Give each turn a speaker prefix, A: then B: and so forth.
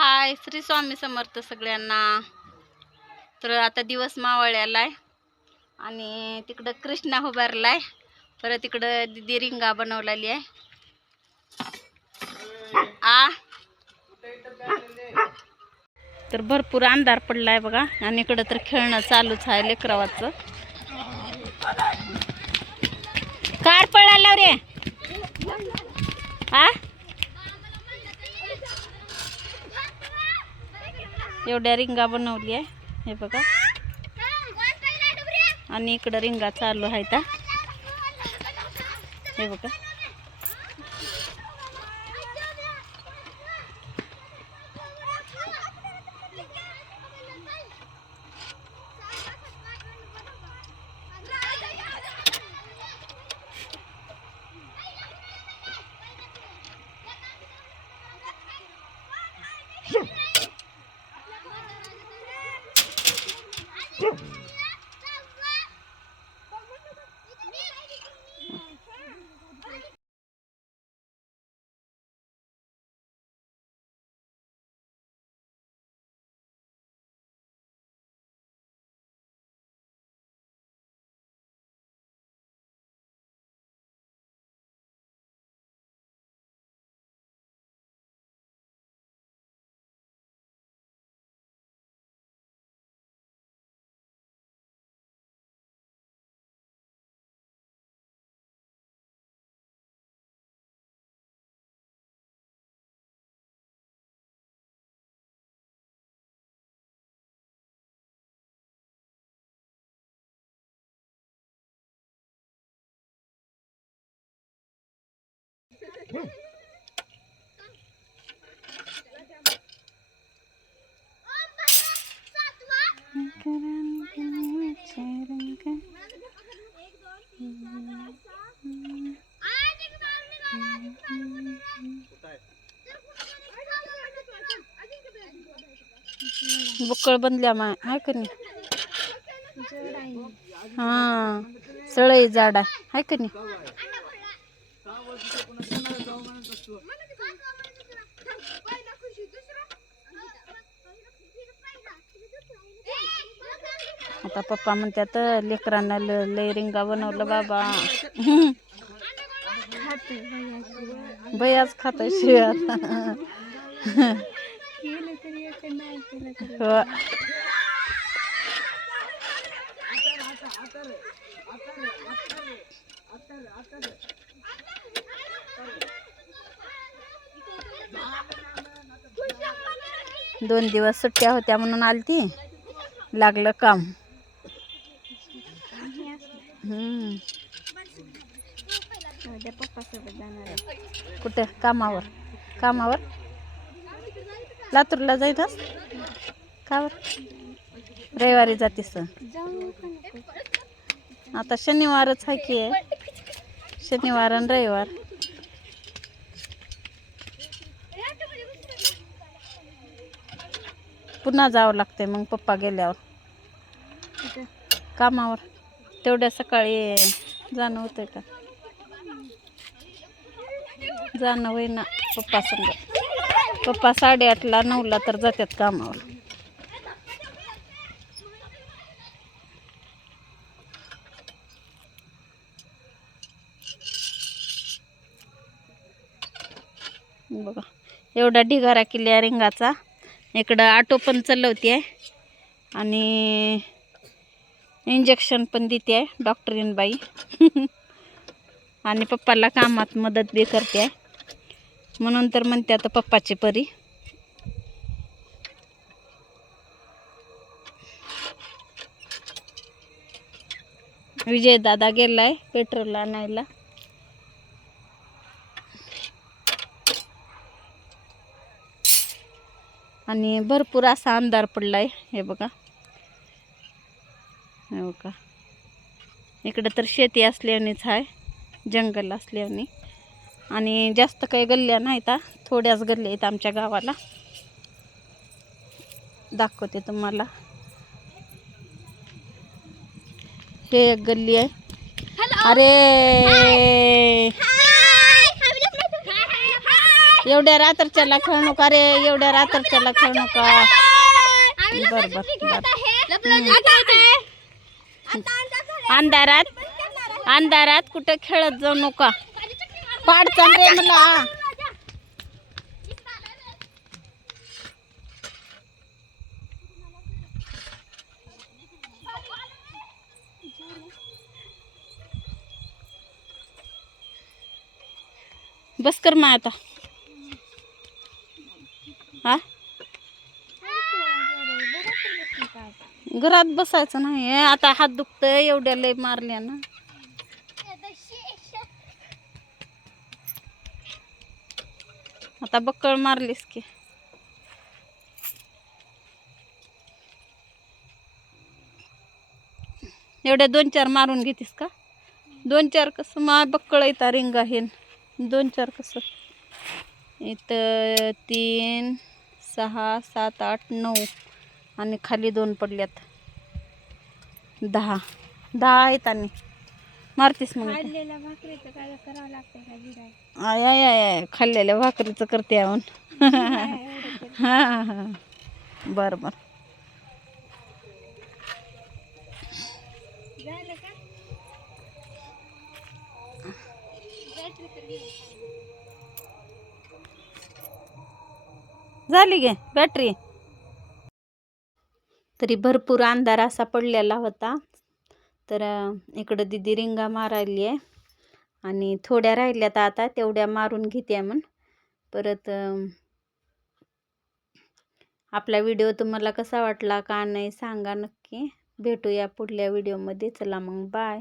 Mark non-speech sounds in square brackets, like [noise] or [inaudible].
A: हाय श्री स्वामी समर्थ सगळ्यांना. तर आता दिवस मावळ्याला आहे आणि तिकडं कृष्णा उभारलाय. परत तिकडं दिदी रिंगा बनवलेली आहे. आ? तर भरपूर अंधार पडला आहे बघा. आणि इकडं तर खेळणं चालूच आहे लेकरावाचं. कार पळाला रे आ? एवढ्या रिंगा बनवली आहे. हे बघा. आणि इकडं रिंगा चालू आहे हा. हे बघा. बुक्कळ बनल्या मा आहे का नाही? हा सळई जाड आहे. आहे का नाही? आता पप्पा म्हणतात लेकरांना ल- लय रिंगा बनवलं बाबा. बयाच खात. शिवाय आता. हो. दोन दिवस सुट्ट्या होत्या म्हणून आलती लागलं काम. कुठे? कामावर. कामावर? लातूरला जाईन का रविवारी जातीस आता शनिवारच आहे की. शनिवार आणि रविवार. पुन्हा जावं लागते मग पप्पा गेल्यावर. कामावर. तेवढ्या सकाळी जाणं होतंय का? जाणं होईना पप्पा संग. पप्पा साडेआठला नऊला तर जातात कामावर. बघा. एवढा ढिगारा किल्ल्या रिंगाचा. इकडं आटो पण चालवते आहे आणि इंजेक्शन पण देते आहे डॉक्टरीन बाई. [laughs] आणि पप्पाला कामात मदत बी करते आहे म्हणून तर म्हणते आता पप्पाची परी. विजय दादा गेलाय पेट्रोल आणायला. आणि भरपूर असा अंधार पडलाय. हे बघा. हे बघा. इकडं तर शेती असल्यानेच आहे जंगल असल्याने. आणि जास्त काही गल्ल्या नाहीत. थोड्याच गल्ल्या आहेत आमच्या गावाला. दाखवते तुम्हाला. हे एक गल्ली आहे. अरे! एवढ्या रात्रच्याला खेळू नका रे एवढ्या रात्रच्याला खेळू नका. बर बर अंधारात अंधारात कुठं खेळत जाऊ नका. पाडचाल रे मला. बस कर मग आता. हा? घरात बसायचं नाही. आता हात दुखतय एवढ्या लय मारल्या ना. आता बक्कळ मारलीस की. एवढ्या दोन चार मारून घेतीस का? दोन चार कसं? मा बक्कळ येतात रिंगा हे दोन चार कसं? इथं तीन सहा सात आठ नऊ. आणि खाली दोन पडल्यात. दहा. दहा आहेत आणि. मारतीस मग आय आय आय खाल्लेल्या भाकरीचं करते आपण. हां [laughs] हां. बरं बरं
B: झालं का बॅटरी तर गेली.
A: झाली गे बॅटरी तरी भरपूर अंधार असा पडलेला होता. तर इकडं दिदी रिंगा मारायली आहे. आणि थोड्या राहिल्यात आता तेवढ्या मारून घेते म्हण. परत आपला व्हिडिओ तुम्हाला कसा वाटला का नाही सांगा नक्की. भेटूया पुढल्या व्हिडिओमध्ये चला मग बाय